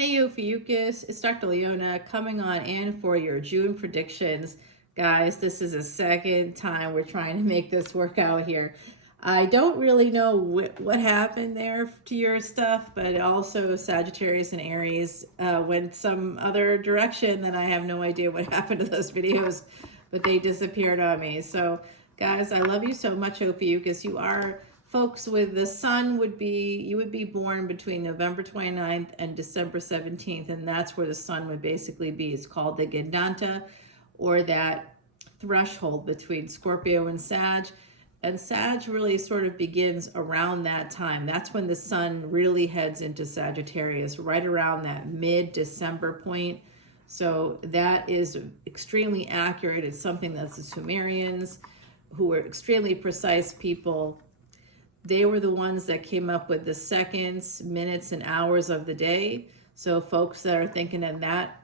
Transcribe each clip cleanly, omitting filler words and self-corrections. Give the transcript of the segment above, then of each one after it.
Hey Ophiuchus, it's Dr. Leona coming on in for your June predictions. Guys, this is the second time we're trying to make this work out here. I don't really know what happened there to your stuff, but also Sagittarius and Aries went some other direction that I have no idea what happened to those videos, but they disappeared on me. So guys, I love you so much, Ophiuchus. You are folks with the sun you would be born between November 29th and December 17th, and that's where the sun would basically be. It's called the Gandanta, or that threshold between Scorpio and Sag. And Sag really sort of begins around that time. That's when the sun really heads into Sagittarius, right around that mid-December point. So that is extremely accurate. It's something that the Sumerians, who are extremely precise people, they were the ones that came up with the seconds, minutes, and hours of the day. So folks that are thinking in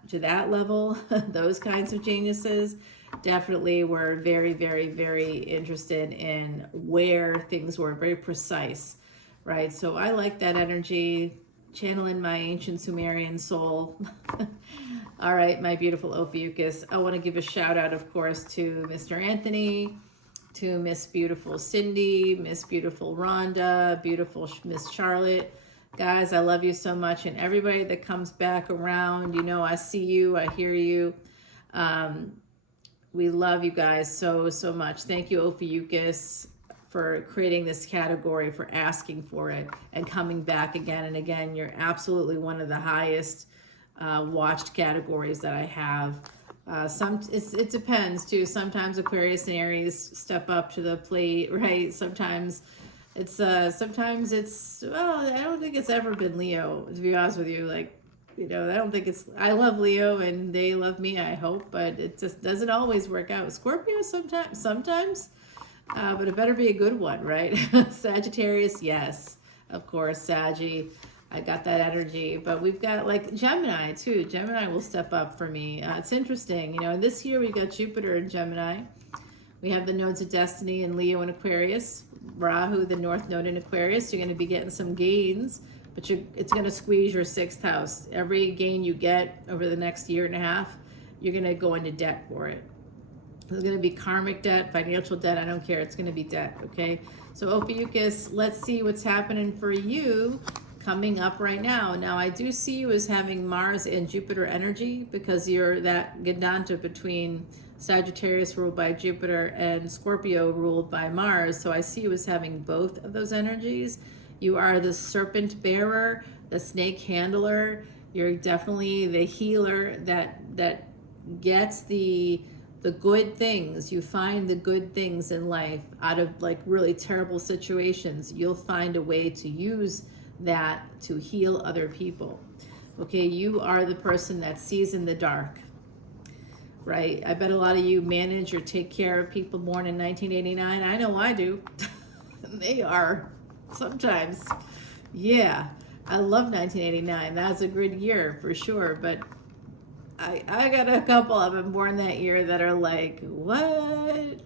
to that level, those kinds of geniuses, definitely were very, very, very interested in where things were, very precise, right? So I like that energy, channeling my ancient Sumerian soul. All right, my beautiful Ophiuchus. I want to give a shout out, of course, to Mr. Anthony, to Miss Beautiful Cindy, Miss Beautiful Rhonda, beautiful Miss Charlotte. Guys, I love you so much. And everybody that comes back around, you know, I see you, I hear you. We love you guys so, so much. Thank you, Ophiuchus, for creating this category, for asking for it, and coming back again and again. You're absolutely one of the highest watched categories that I have. It depends too. Sometimes Aquarius and Aries step up to the plate, right? Sometimes it's well, I don't think it's ever been Leo, to be honest with you. Like, you know, I love Leo and they love me, I hope, but it just doesn't always work out. Scorpio sometimes, but it better be a good one, right? Sagittarius, yes, of course, Saggy. I got that energy, but we've got like Gemini too. Gemini will step up for me. It's interesting, you know, and this year we got Jupiter in Gemini. We have the nodes of destiny in Leo and Aquarius. Rahu, the north node in Aquarius. You're going to be getting some gains, but it's going to squeeze your sixth house. Every gain you get over the next year and a half, you're going to go into debt for it. There's going to be karmic debt, financial debt. I don't care. It's going to be debt, okay? So Ophiuchus, let's see what's happening for you coming up right now. Now, I do see you as having Mars and Jupiter energy because you're that Gandanta between Sagittarius ruled by Jupiter and Scorpio ruled by Mars. So I see you as having both of those energies. You are the serpent bearer, the snake handler. You're definitely the healer that gets the good things. You find the good things in life out of like really terrible situations. You'll find a way to use that to heal other people. Okay, you are the person that sees in the dark, right? I bet a lot of you manage or take care of people born in 1989. I know I do. They are sometimes. Yeah, I love 1989. That's a good year for sure, but I got a couple of them born that year that are like, what?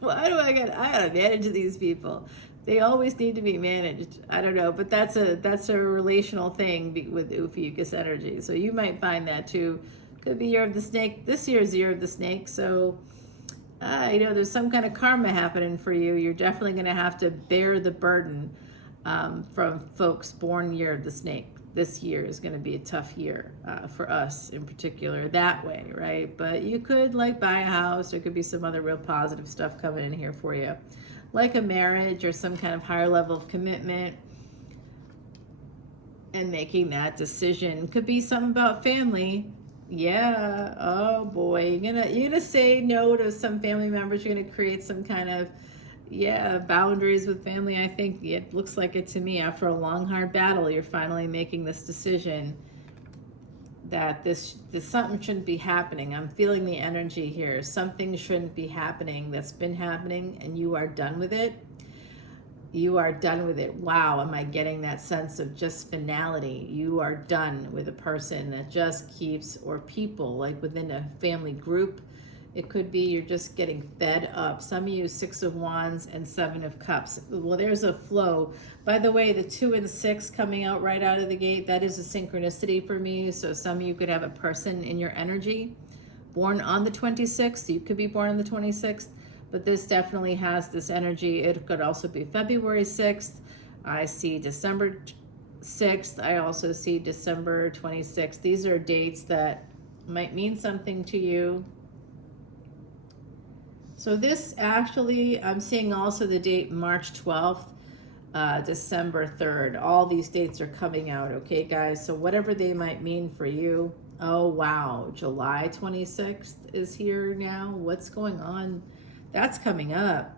Why do I gotta manage these people? They always need to be managed. I don't know, but that's a relational thing with Ophiuchus energy. So you might find that too. Could be year of the snake. This year's year of the snake. So, you know, there's some kind of karma happening for you. You're definitely going to have to bear the burden from folks born year of the snake. This year is going to be a tough year for us in particular that way, right? But you could like buy a house. There could be some other real positive stuff coming in here for you, like a marriage or some kind of higher level of commitment and making that decision. Could be something about family. Yeah, oh boy, you're gonna say no to some family members. You're gonna create some kind of boundaries with family. I think it looks like it to me. After a long hard battle, you're finally making this decision that this something shouldn't be happening. I'm feeling the energy here. Something shouldn't be happening that's been happening, and you are done with it. You are done with it. Wow, am I getting that sense of just finality? You are done with a person that just keeps, or people like within a family group, It could be you're just getting fed up. Some of you, 6 of Wands and 7 of Cups. Well, there's a flow. By the way, the 2 and 6 coming out right out of the gate, that is a synchronicity for me. So some of you could have a person in your energy born on the 26th. You could be born on the 26th, but this definitely has this energy. It could also be February 6th. I see December 6th. I also see December 26th. These are dates that might mean something to you. So this actually, I'm seeing also the date March 12th, December 3rd. All these dates are coming out, okay, guys? So whatever they might mean for you. Oh, wow. July 26th is here now. What's going on? That's coming up.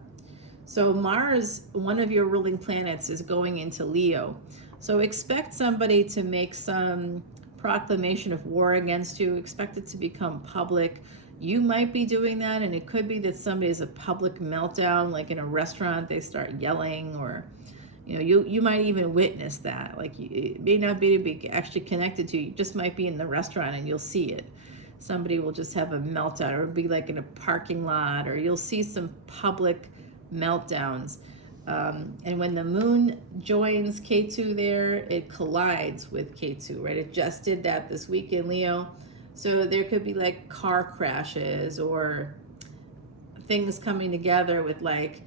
So Mars, one of your ruling planets, is going into Leo. So expect somebody to make some proclamation of war against you. Expect it to become public. You might be doing that, and it could be that somebody has a public meltdown, like in a restaurant, they start yelling, or you might even witness that. Like, it may not be actually connected to you. You just might be in the restaurant and you'll see it. Somebody will just have a meltdown, or be like in a parking lot, or you'll see some public meltdowns. And when the moon joins K2 there, it collides with K2, right? It just did that this week in Leo. So there could be like car crashes or things coming together with like,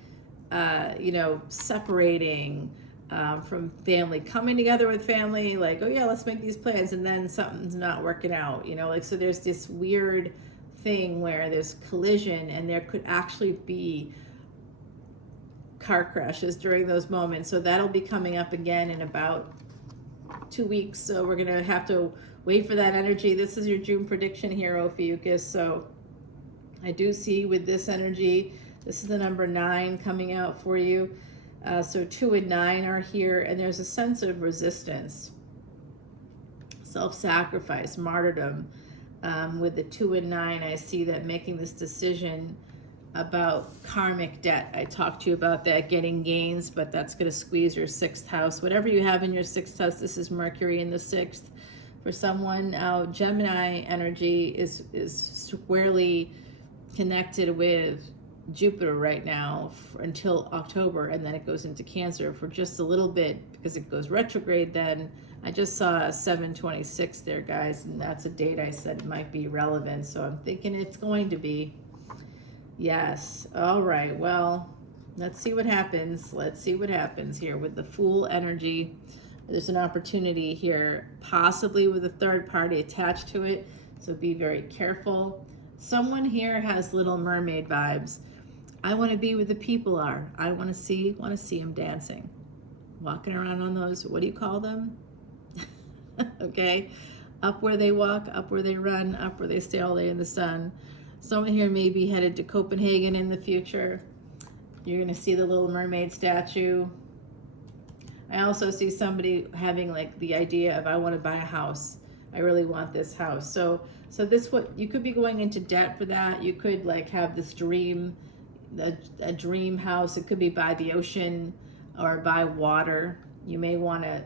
separating from family, coming together with family, like, oh yeah, let's make these plans, and then something's not working out, like, so there's this weird thing where there's collision, and there could actually be car crashes during those moments. So that'll be coming up again in about 2 weeks. So we're gonna have to wait for that energy. This is your June prediction here, Ophiuchus. So I do see with this energy, this is the number 9 coming out for you. So 2 and 9 are here, and there's a sense of resistance, self-sacrifice, martyrdom. With the 2 and 9, I see that making this decision about karmic debt. I talked to you about that, getting gains, but that's going to squeeze your 6th house. Whatever you have in your 6th house, this is Mercury in the 6th. For someone, Gemini energy is squarely connected with Jupiter right now until October, and then it goes into Cancer for just a little bit because it goes retrograde then. I just saw 7/26 there, guys, and that's a date I said might be relevant, so I'm thinking it's going to be. Yes. All right. Well, let's see what happens. Let's see what happens here with the Fool energy. There's an opportunity here, possibly with a third party attached to it, so be very careful. Someone here has Little Mermaid vibes. I want to be where the people are. I want to see them dancing, walking around on those, what do you call them? Okay, up where they walk, up where they run, up where they stay all day in the sun. Someone here may be headed to Copenhagen in the future. You're going to see the Little Mermaid statue. I also see somebody having like the idea of, I want to buy a house. I really want this house. So this, what you could be going into debt for that. You could like have this dream, a dream house. It could be by the ocean or by water. You may want to,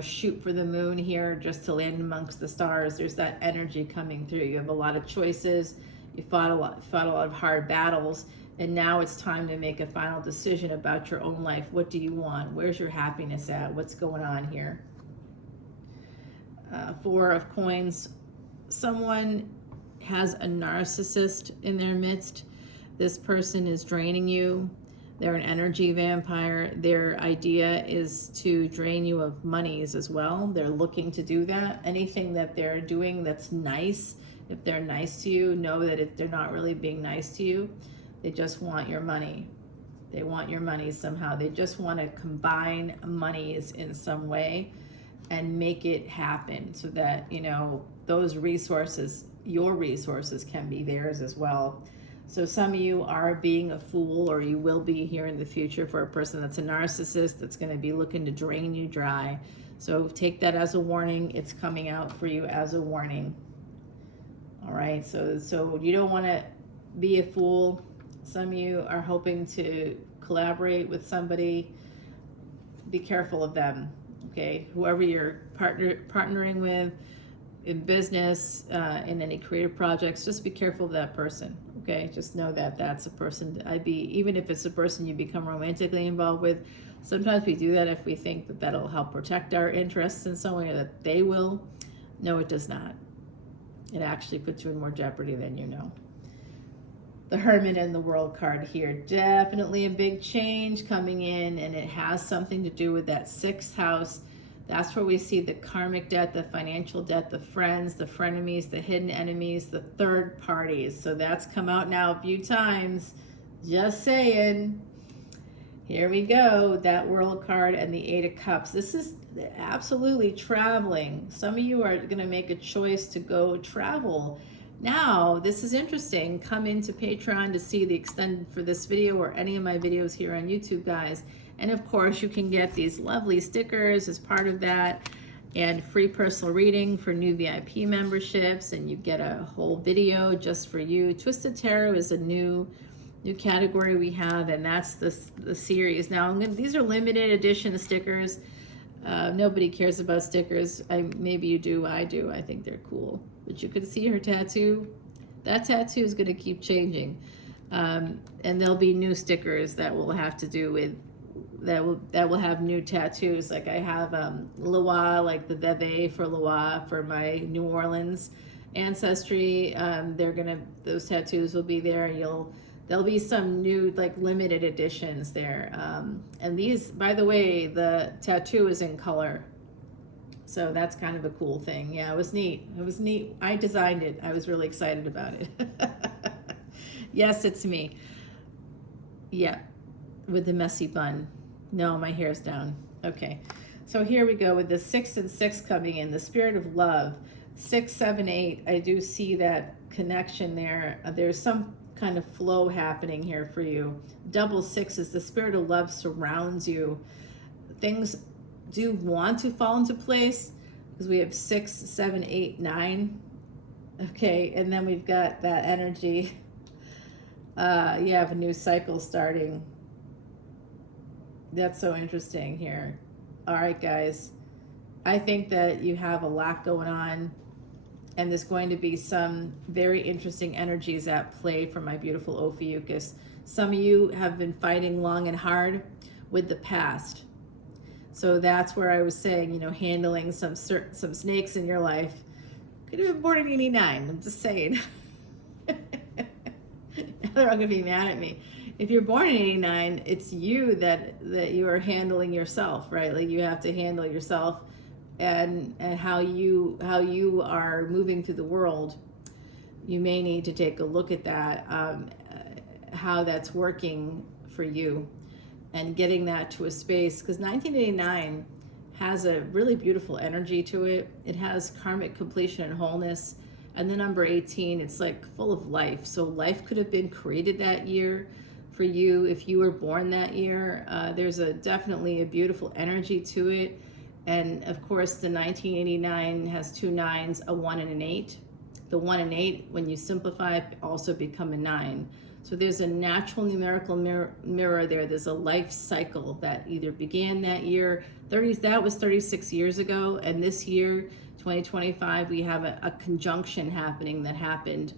shoot for the moon here just to land amongst the stars. There's that energy coming through. You have a lot of choices. You fought a lot of hard battles, and now it's time to make a final decision about your own life. What do you want? Where's your happiness at? What's going on here? 4 of Coins. Someone has a narcissist in their midst. This person is draining you. They're an energy vampire. Their idea is to drain you of monies as well. They're looking to do that. Anything that they're doing that's nice, if they're nice to you, know that they're not really being nice to you. They just want your money. They want your money somehow. They just want to combine monies in some way and make it happen so that, those resources, your resources, can be theirs as well. So some of you are being a fool, or you will be here in the future for a person that's a narcissist that's going to be looking to drain you dry. So take that as a warning. It's coming out for you as a warning. All right, so you don't want to be a fool. Some of you are hoping to collaborate with somebody. Be careful of them, okay? Whoever you're partnering with, in business, in any creative projects, just be careful of that person. Okay, just know that that's a person even if it's a person you become romantically involved with. Sometimes we do that if we think that that'll help protect our interests in some way, or that they will. No, it does not. It actually puts you in more jeopardy than you know. The Hermit and the World card here. Definitely a big change coming in, and it has something to do with that 6th house. That's where we see the karmic debt, the financial debt, the friends, the frenemies, the hidden enemies, the third parties. So that's come out now a few times. Just saying. Here we go. That World card and the 8 of Cups. This is absolutely traveling. Some of you are going to make a choice to go travel. Now, this is interesting. Come into Patreon to see the extended for this video or any of my videos here on YouTube, guys. And of course, you can get these lovely stickers as part of that, and free personal reading for new VIP memberships, and you get a whole video just for you. Twisted Tarot is a new category we have, and that's the series. Now, these are limited edition stickers. Nobody cares about stickers. Maybe you do. I do. I think they're cool. But you can see her tattoo. That tattoo is going to keep changing, and there'll be new stickers that will have to do with that will have new tattoos. Like I have Loa, like the Veve for Loa for my New Orleans ancestry. Those tattoos will be there. There'll be some new, like, limited editions there. And these, by the way, the tattoo is in color. So that's kind of a cool thing. Yeah, it was neat. It was neat. I designed it. I was really excited about it. Yes, it's me. Yeah, with the messy bun. No, my hair's down. Okay. So here we go with the 6 and 6 coming in. The spirit of love. 6, 7, 8. I do see that connection there. There's some kind of flow happening here for you. Double 6 is the spirit of love surrounds you. Things do want to fall into place because we have 6, 7, 8, 9. Okay, and then we've got that energy. You have a new cycle starting. That's so interesting here. All right, guys. I think that you have a lot going on, and there's going to be some very interesting energies at play for my beautiful Ophiuchus. Some of you have been fighting long and hard with the past. So that's where I was saying, handling some snakes in your life. Could have been born in 89, I'm just saying. They're all gonna be mad at me. If you're born in 89, it's you that you are handling yourself, right? Like you have to handle yourself and how you are moving through the world. You may need to take a look at that, how that's working for you, and getting that to a space, because 1989 has a really beautiful energy to it. It has karmic completion and wholeness. And the number 18, it's like full of life. So life could have been created that year for you if you were born that year. There's definitely a beautiful energy to it. And of course, the 1989 has 2 9s, a 1 and an 8. The 1 and 8, when you simplify, also become a 9. So there's a natural numerical mirror there. There's a life cycle that either began that year, that was 36 years ago, and this year, 2025, we have a conjunction happening that happened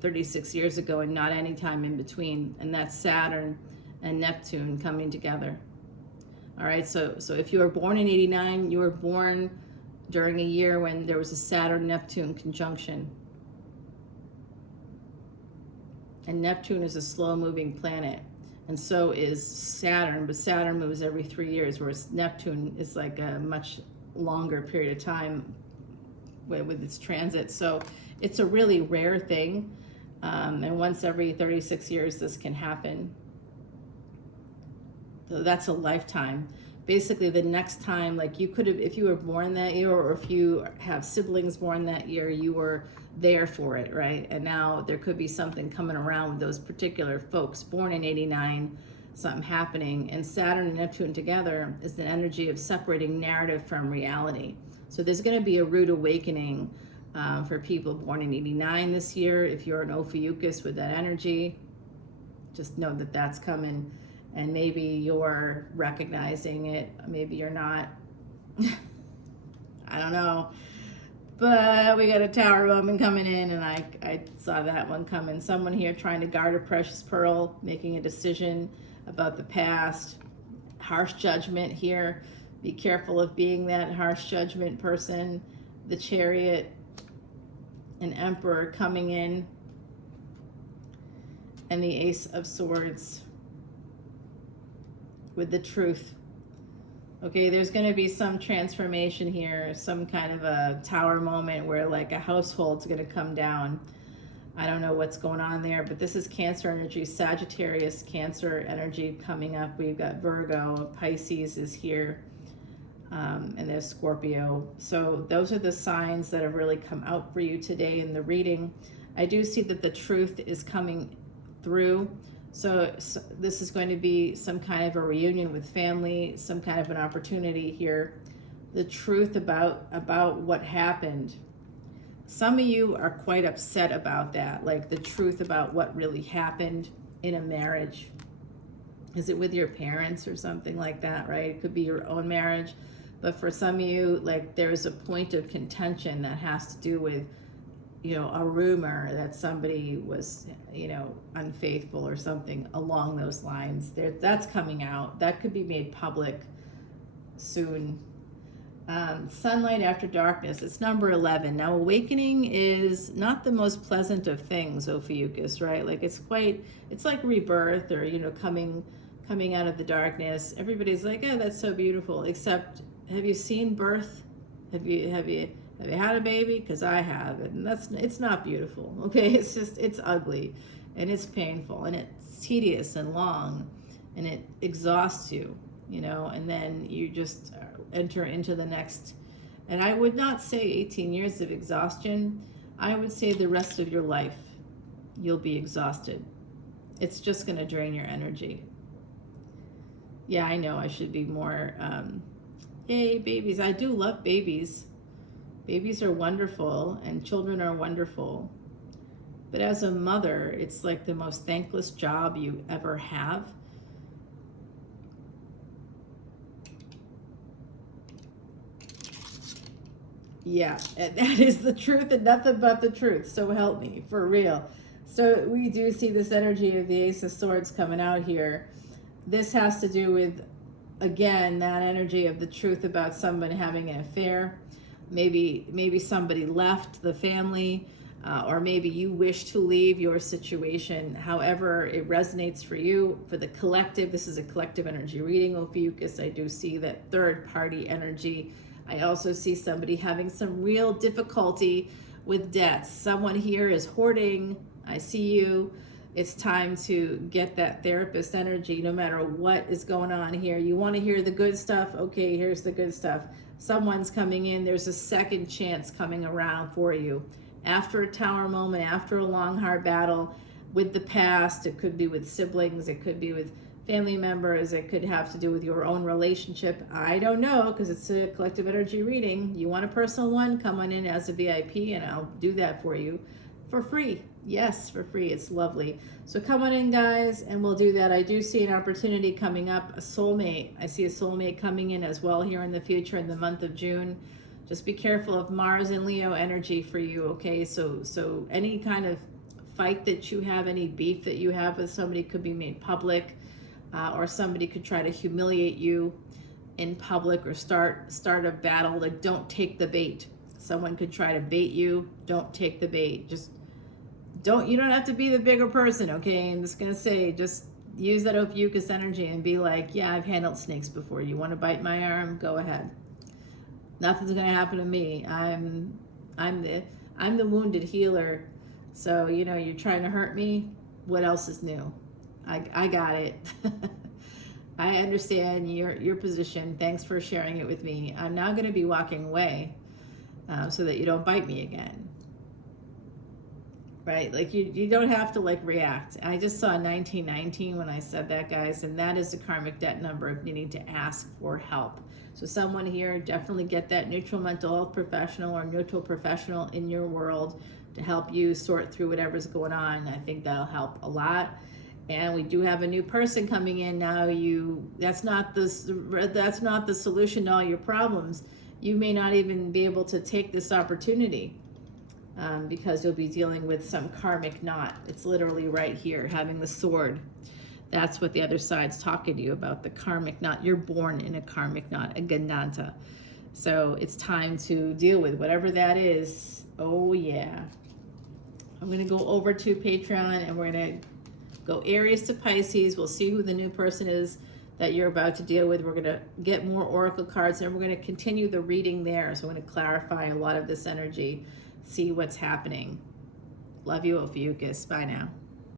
36 years ago and not any time in between, and that's Saturn and Neptune coming together. All right, so if you were born in 89, you were born during a year when there was a Saturn-Neptune conjunction. And Neptune is a slow-moving planet, and so is Saturn, but Saturn moves every 3 years, whereas Neptune is like a much longer period of time with its transit. So it's a really rare thing, and once every 36 years this can happen. So that's a lifetime. Basically, the next time, like you could have, if you were born that year, or if you have siblings born that year, you were there for it, right? And now there could be something coming around with those particular folks born in 89, something happening. And Saturn and Neptune together is the energy of separating narrative from reality. So there's going to be a rude awakening for people born in 89 this year. If you're an Ophiuchus with that energy, just know that that's coming. And maybe you're recognizing it, maybe you're not. I don't know. But we got a Tower moment coming in, and I saw that one coming. Someone here trying to guard a precious pearl, making a decision about the past. Harsh judgment here. Be careful of being that harsh judgment person. The Chariot, an Emperor coming in, and the Ace of Swords with the Truth. Okay, there's going to be some transformation here, some kind of a Tower moment where like a household's going to come down. I don't know what's going on there, but this is Cancer energy, Sagittarius, Cancer energy coming up. We've got Virgo, Pisces is here, and there's Scorpio. So those are the signs that have really come out for you today in the reading. I do see that the truth is coming through. So this is going to be some kind of a reunion with family, some kind of an opportunity here. The truth about what happened. Some of you are quite upset about that, like the truth about what really happened in a marriage. Is it with your parents or something like that, right? It could be your own marriage. But for some of you, like there's a point of contention that has to do with, you know, a rumor that somebody was, you know, unfaithful or something along those lines. That's coming out. That could be made public soon. Sunlight after darkness. It's number 11. Now, awakening is not the most pleasant of things, Ophiuchus, right? Like it's like rebirth, or, you know, coming out of the darkness. Everybody's like, oh, that's so beautiful. Except, have you seen birth? Have you had a baby? Because I have, and it's not beautiful. Okay, it's ugly, and it's painful, and it's tedious and long, and it exhausts you, you know, and then you just enter into the next. And I would not say 18 years of exhaustion. I would say the rest of your life you'll be exhausted. It's just going to drain your energy. Yeah, I know I should be more yay babies. I do love babies. Babies are wonderful, and children are wonderful. But as a mother, it's like the most thankless job you ever have. Yeah, and that is the truth and nothing but the truth. So help me, for real. So we do see this energy of the Ace of Swords coming out here. This has to do with, again, that energy of the truth about someone having an affair. Maybe somebody left the family, or maybe you wish to leave your situation. However it resonates for you. For the collective, this is a collective energy reading, Ophiuchus. I do see that third party energy. I also see somebody having some real difficulty with debts. Someone here is hoarding. I see you. It's time to get that therapist energy, no matter what is going on here. You want to hear the good stuff? Okay, here's the good stuff. Someone's coming in. There's a second chance coming around for you. After a Tower moment, after a long, hard battle with the past, it could be with siblings, it could be with family members, it could have to do with your own relationship. I don't know, because it's a collective energy reading. You want a personal one? Come on in as a VIP, and I'll do that for you for free. Yes, for free. It's lovely. So come on in, guys, and we'll do that. I do see an opportunity coming up, a soulmate. I see a soulmate coming in as well here in the future in the month of June. Just be careful of Mars and Leo energy for you, okay? So any kind of fight that you have, any beef that you have with somebody could be made public, or somebody could try to humiliate you in public or start a battle. Like, don't take the bait. Someone could try to bait you. Don't take the bait. Just you don't have to be the bigger person, okay? I'm just gonna say, just use that Ophiuchus energy and be like, yeah, I've handled snakes before. You want to bite my arm? Go ahead. Nothing's gonna happen to me. I'm the wounded healer. So, you know, you're trying to hurt me. What else is new? I got it. I understand your position. Thanks for sharing it with me. I'm now going to be walking away so that you don't bite me again. Right? Like you don't have to like react. I just saw 1919 when I said that, guys, and that is the karmic debt number of needing to ask for help. So someone here, definitely get that neutral mental health professional or neutral professional in your world to help you sort through whatever's going on. I think that'll help a lot. And we do have a new person coming in now. That's not the solution to all your problems. you may not even be able to take this opportunity because you'll be dealing with some karmic knot. It's literally right here, having the sword. That's what the other side's talking to you about, the karmic knot. You're born in a karmic knot, a Gananta. So it's time to deal with whatever that is. Oh yeah. I'm going to go over to Patreon and we're going to go Aries to Pisces. We'll see who the new person is that you're about to deal with. We're going to get more oracle cards and we're going to continue the reading there. So I'm going to clarify a lot of this energy, see what's happening. Love you, Ophiuchus. Bye now.